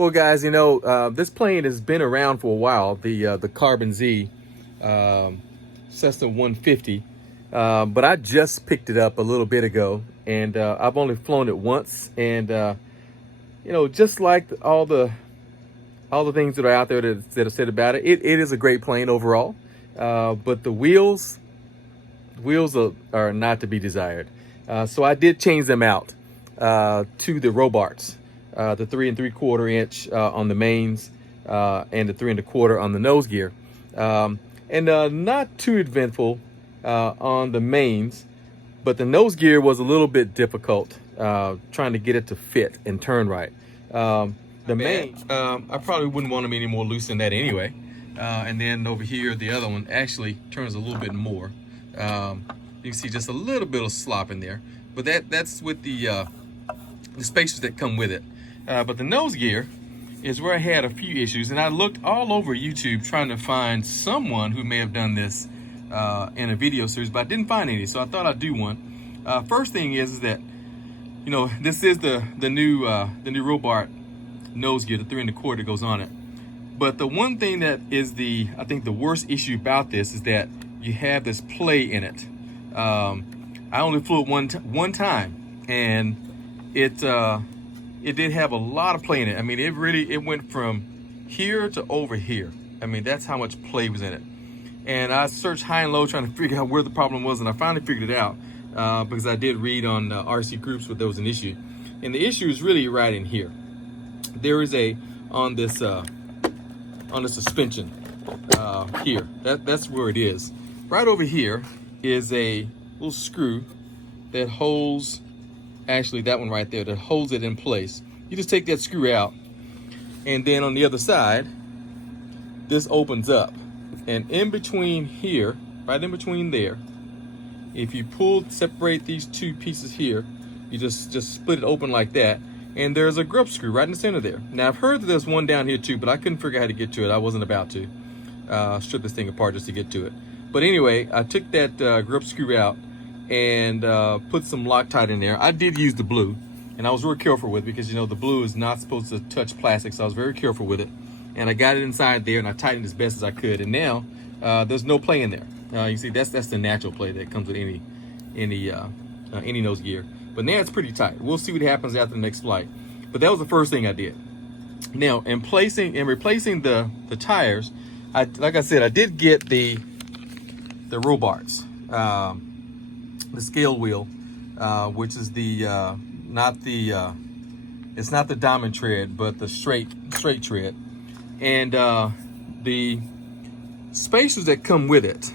Well, guys, you know, this plane has been around for a while, the Carbon Z Cessna 150, but I just picked it up a little bit ago, and I've only flown it once, and you know, just like all the things that are out there that are said about it, it is a great plane overall, but the wheels are not to be desired. So I did change them out to the Robarts, the 3 3/4 inch on the mains, and the 3 1/4 on the nose gear, and not too eventful on the mains, but the nose gear was a little bit difficult trying to get it to fit and turn right. The main, I probably wouldn't want them any more loose than that anyway. And then over here, the other one actually turns a little bit more. You can see just a little bit of slop in there, but that's with the spacers that come with it. But the nose gear is where I had a few issues, and I looked all over YouTube trying to find someone who may have done this in a video series, but I didn't find any, so I thought I'd do one. First thing is that, you know, this is the new Robart nose gear, the 3 1/4 that goes on it. But the one thing that is I think the worst issue about this is that you have this play in it. I only flew it one time, and it did have a lot of play in it. I mean, it went from here to over here. I mean, that's how much play was in it. And I searched high and low trying to figure out where the problem was, and I finally figured it out because I did read on RC groups where there was an issue. And the issue is really right in here. There is on the suspension here. That's where it is. Right over here is a little screw that holds, actually that one right there, that holds it in place. You just take that screw out, and then on the other side, this opens up. And in between here, right in between there, if you separate these two pieces here, you just split it open like that, and there's a grub screw right in the center there. Now, I've heard that there's one down here too, but I couldn't figure out how to get to it. I wasn't about to strip this thing apart just to get to it. But anyway, I took that grub screw out and put some Loctite in there. I did use the blue, and I was real careful with it because, you know, the blue is not supposed to touch plastic, so I was very careful with it. And I got it inside there, and I tightened as best as I could. And now there's no play in there. You see, that's the natural play that comes with any nose gear. But now it's pretty tight. We'll see what happens after the next flight. But that was the first thing I did. Now, in replacing the tires, like I said, I did get the Robarts, the scale wheel, which is it's not the diamond tread, but the straight tread. And the spacers that come with it,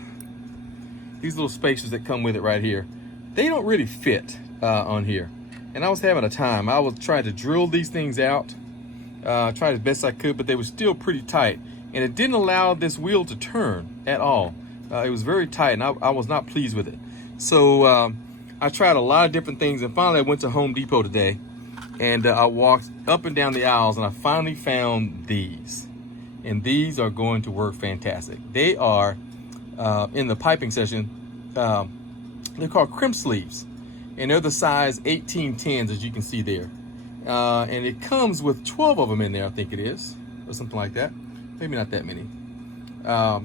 these little spacers that come with it right here, they don't really fit on here. And I was having a time. I was trying to drill these things out, tried as best I could, but they were still pretty tight. And it didn't allow this wheel to turn at all. It was very tight, and I was not pleased with it. So I tried a lot of different things, and finally I went to Home Depot today, and I walked up and down the aisles, and I finally found these. And these are going to work fantastic. They are, in the piping section, they're called crimp sleeves. And they're the size 1810s, as you can see there. And it comes with 12 of them in there, I think it is, or something like that. Maybe not that many. I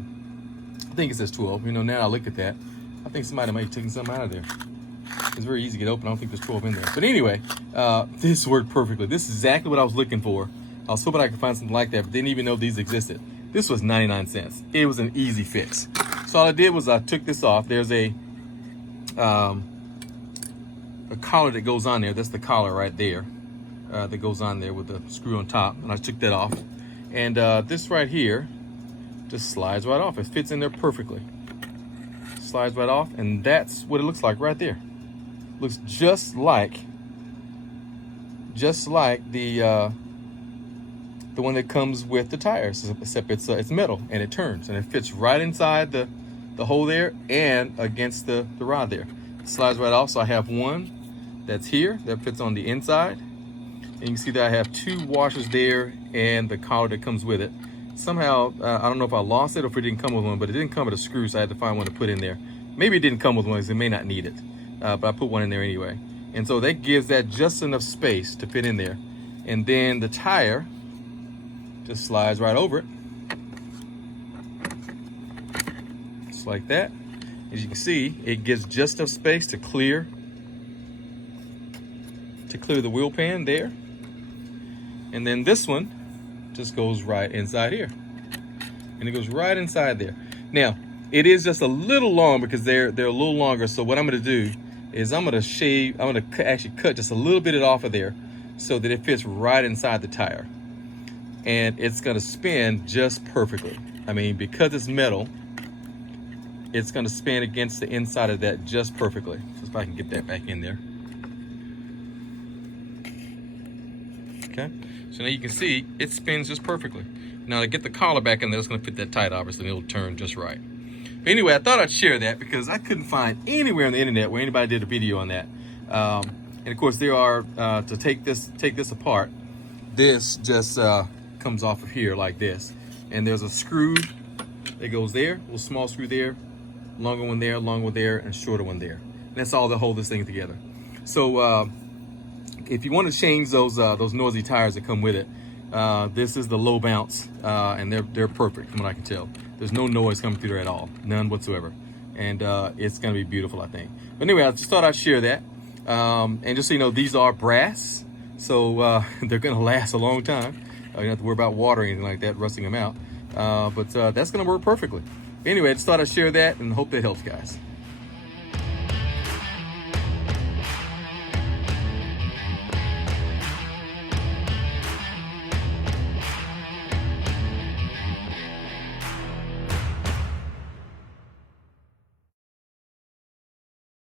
think it says 12. You know, now I look at that, I think somebody might have taken something out of there. It's very easy to get open. I don't think there's 12 in there. But anyway, this worked perfectly. This is exactly what I was looking for. I was hoping I could find something like that, but didn't even know these existed. This was 99 cents. It was an easy fix. So all I did was I took this off. There's a collar that goes on there. That's the collar right there that goes on there with the screw on top. And I took that off. And this right here just slides right off. It fits in there perfectly. Slides right off, and that's what it looks like right there. Looks just like the one that comes with the tires, except it's metal and it turns, and it fits right inside the hole there and against the rod there. It slides right off. So I have one that's here that fits on the inside, and you can see that I have two washers there and the collar that comes with it. Somehow I don't know if I lost it or if it didn't come with one, but it didn't come with a screw, so I had to find one to put in there. Maybe it didn't come with one because it may not need it, but I put one in there anyway. And so that gives that just enough space to fit in there. And then the tire just slides right over it. Just like that. As you can see, it gives just enough space to clear the wheel pan there. And then this one just goes right inside here. And it goes right inside there. Now, it is just a little long because they're a little longer. So what I'm gonna do is I'm gonna actually cut just a little bit off of there so that it fits right inside the tire. And it's gonna spin just perfectly. I mean, because it's metal, it's gonna spin against the inside of that just perfectly. So if I can get that back in there. Okay, so now you can see it spins just perfectly. Now to get the collar back in there, it's gonna fit that tight, obviously, and it'll turn just right. But anyway, I thought I'd share that because I couldn't find anywhere on the internet where anybody did a video on that. And of course, there are, to take this apart, this just comes off of here like this. And there's a screw that goes there, a little small screw there, longer one there, and shorter one there. And that's all that hold this thing together. So if you want to change those noisy tires that come with it, this is the low bounce, and they're perfect from what I can tell. There's no noise coming through there at all, none whatsoever. And it's gonna be beautiful, I think. But anyway, I just thought I'd share that. And just so you know, these are brass, so they're gonna last a long time. You don't have to worry about water or anything like that, rusting them out. But that's gonna work perfectly. Anyway, I just thought I'd share that and hope that helps, guys.